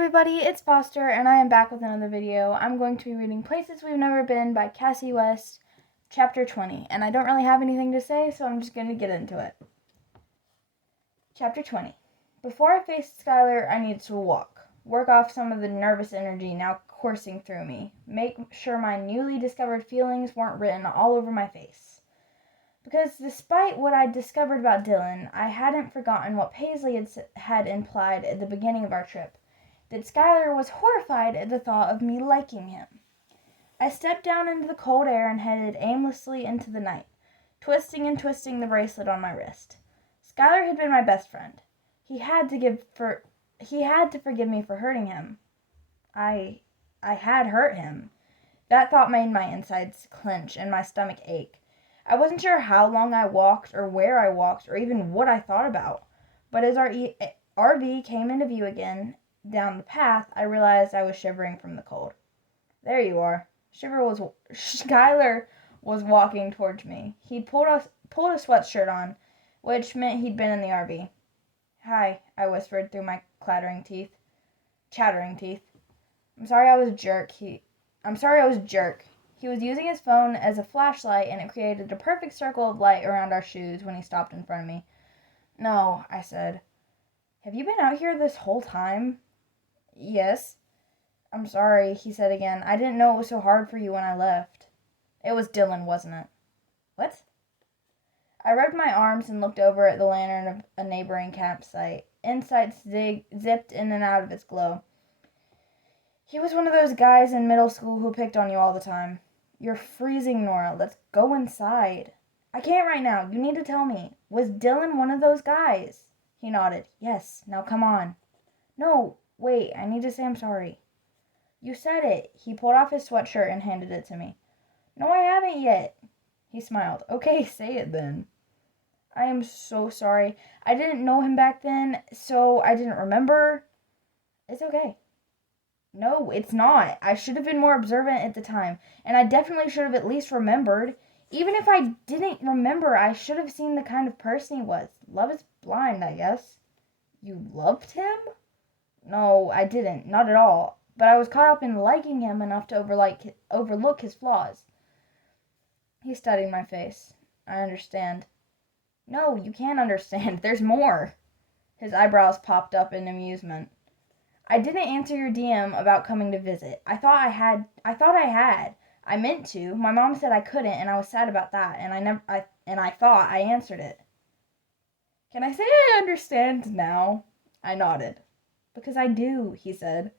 everybody, it's Foster, and I am back with another video. I'm going to be reading Places We've Never Been by Kasie West, Chapter 20, and I don't really have anything to say, so I'm just going to get into it. Chapter 20. Before I faced Skylar, I needed to work off some of the nervous energy now coursing through me, make sure my newly discovered feelings weren't written all over my face. Because despite what I'd discovered about Dylan, I hadn't forgotten what Paisley had implied at the beginning of our trip, that Skylar was horrified at the thought of me liking him. I stepped down into the cold air and headed aimlessly into the night, twisting and twisting the bracelet on my wrist. Skylar had been my best friend. He had to forgive me for hurting him. I had hurt him. That thought made my insides clench and my stomach ache. I wasn't sure how long I walked or where I walked or even what I thought about. But as our RV came into view again, down the path, I realized I was shivering from the cold. There you are. Skylar was walking towards me. He'd pulled a sweatshirt on, which meant he'd been in the RV. Hi, I whispered through my chattering teeth. I'm sorry I was a jerk. He was using his phone as a flashlight, and it created a perfect circle of light around our shoes when he stopped in front of me. No, I said. Have you been out here this whole time? Yes. I'm sorry, he said again. I didn't know it was so hard for you when I left. It was Dylan, wasn't it? What? I rubbed my arms and looked over at the lantern of a neighboring campsite. Insights zipped in and out of its glow. He was one of those guys in middle school who picked on you all the time. You're freezing, Nora. Let's go inside. I can't right now. You need to tell me. Was Dylan one of those guys? He nodded. Yes. Now come on. No. Wait, I need to say I'm sorry. You said it. He pulled off his sweatshirt and handed it to me. No, I haven't yet. He smiled. Okay, say it then. I am so sorry. I didn't know him back then, so I didn't remember. It's okay. No, it's not. I should have been more observant at the time, and I definitely should have at least remembered. Even if I didn't remember, I should have seen the kind of person he was. Love is blind, I guess. You loved him? No, I didn't. Not at all. But I was caught up in liking him enough to overlook his flaws. He studied my face. I understand. No, you can't understand. There's more. His eyebrows popped up in amusement. I didn't answer your DM about coming to visit. I thought I had. I meant to. My mom said I couldn't, and I was sad about that, and I thought I answered it. Can I say I understand now? I nodded. Because I do, he said.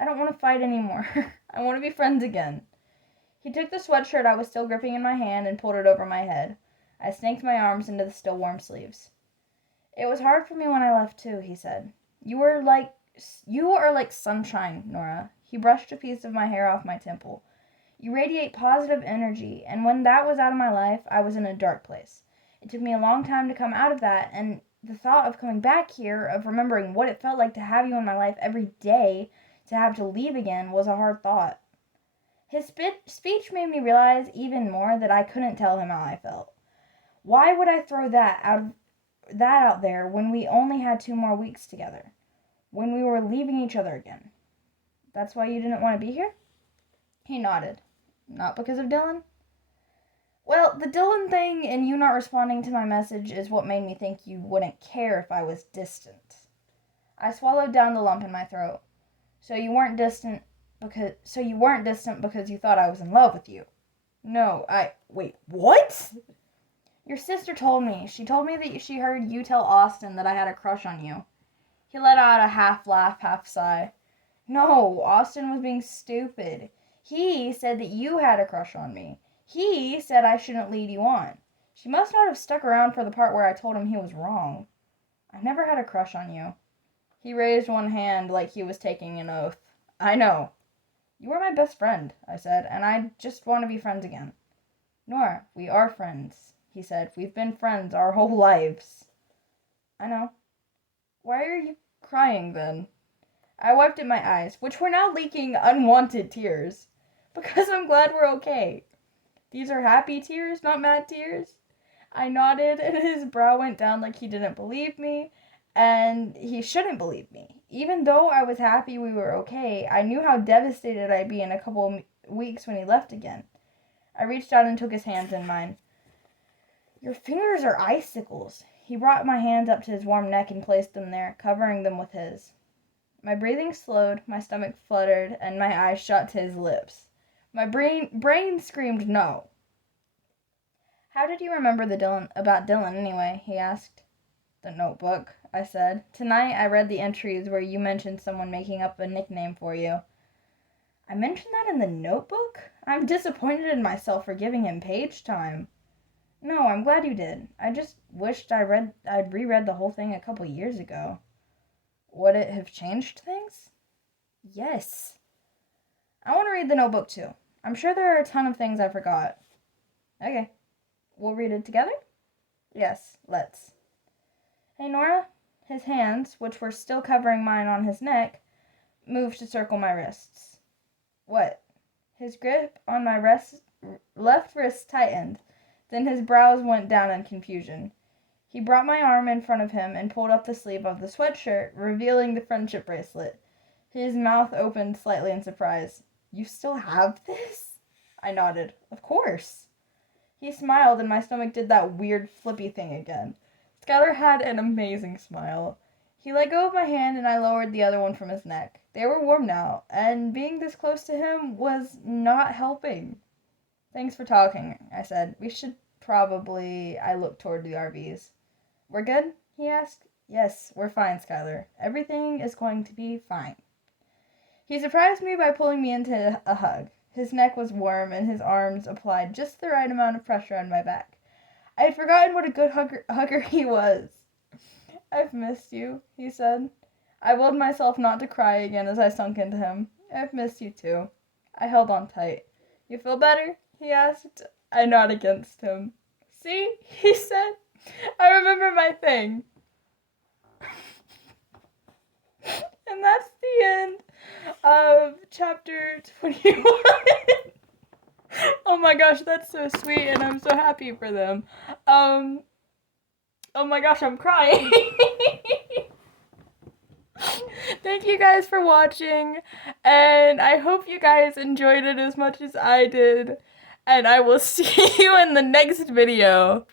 I don't want to fight anymore. I want to be friends again. He took the sweatshirt I was still gripping in my hand and pulled it over my head. I snaked my arms into the still warm sleeves. It was hard for me when I left too, he said. You are like sunshine, Nora. He brushed a piece of my hair off my temple. You radiate positive energy, and when that was out of my life, I was in a dark place. It took me a long time to come out of that, and the thought of coming back here, of remembering what it felt like to have you in my life every day, to have to leave again, was a hard thought. His speech made me realize even more that I couldn't tell him how I felt. Why would I throw that out there when we only had 2 more weeks together? When we were leaving each other again? That's why you didn't want to be here? He nodded. Not because of Dylan? Well, the Dylan thing and you not responding to my message is what made me think you wouldn't care if I was distant. I swallowed down the lump in my throat. So you weren't distant because you thought I was in love with you. No, wait, what? Your sister told me. She told me that she heard you tell Austin that I had a crush on you. He let out a half laugh, half sigh. No, Austin was being stupid. He said that you had a crush on me. He said I shouldn't lead you on. She must not have stuck around for the part where I told him he was wrong. I never had a crush on you. He raised one hand like he was taking an oath. I know. You were my best friend, I said, and I just want to be friends again. Nora, we are friends, he said. We've been friends our whole lives. I know. Why are you crying then? I wiped at my eyes, which were now leaking unwanted tears. Because I'm glad we're okay. These are happy tears, not mad tears. I nodded, and his brow went down like he didn't believe me, and he shouldn't believe me. Even though I was happy we were okay, I knew how devastated I'd be in a couple of weeks when he left again. I reached out and took his hands in mine. Your fingers are icicles. He brought my hands up to his warm neck and placed them there, covering them with his. My breathing slowed, my stomach fluttered, and my eyes shot to his lips. My brain screamed no. How did you remember about Dylan anyway? He asked. The notebook, I said. Tonight I read the entries where you mentioned someone making up a nickname for you. I mentioned that in the notebook? I'm disappointed in myself for giving him page time. No, I'm glad you did. I just wished I'd reread the whole thing a couple years ago. Would it have changed things? Yes. I want to read the notebook too. I'm sure there are a ton of things I forgot. Okay. We'll read it together? Yes, let's. Hey, Nora. His hands, which were still covering mine on his neck, moved to circle my wrists. What? His grip on my left wrist tightened. Then his brows went down in confusion. He brought my arm in front of him and pulled up the sleeve of the sweatshirt, revealing the friendship bracelet. His mouth opened slightly in surprise. You still have this? I nodded. Of course. He smiled and my stomach did that weird flippy thing again. Skylar had an amazing smile. He let go of my hand and I lowered the other one from his neck. They were warm now, and being this close to him was not helping. Thanks for talking, I said. We should probably... I looked toward the RVs. We're good? He asked. Yes, we're fine, Skylar. Everything is going to be fine. He surprised me by pulling me into a hug. His neck was warm and his arms applied just the right amount of pressure on my back. I had forgotten what a good hugger he was. I've missed you, he said. I willed myself not to cry again as I sunk into him. I've missed you too. I held on tight. You feel better? He asked. I nodded against him. See, he said. I remember my thing. And that's the end of chapter 21. Oh my gosh, that's so sweet, and I'm so happy for them. Oh my gosh, I'm crying. Thank you guys for watching, and I hope you guys enjoyed it as much as I did, and I will see you in the next video.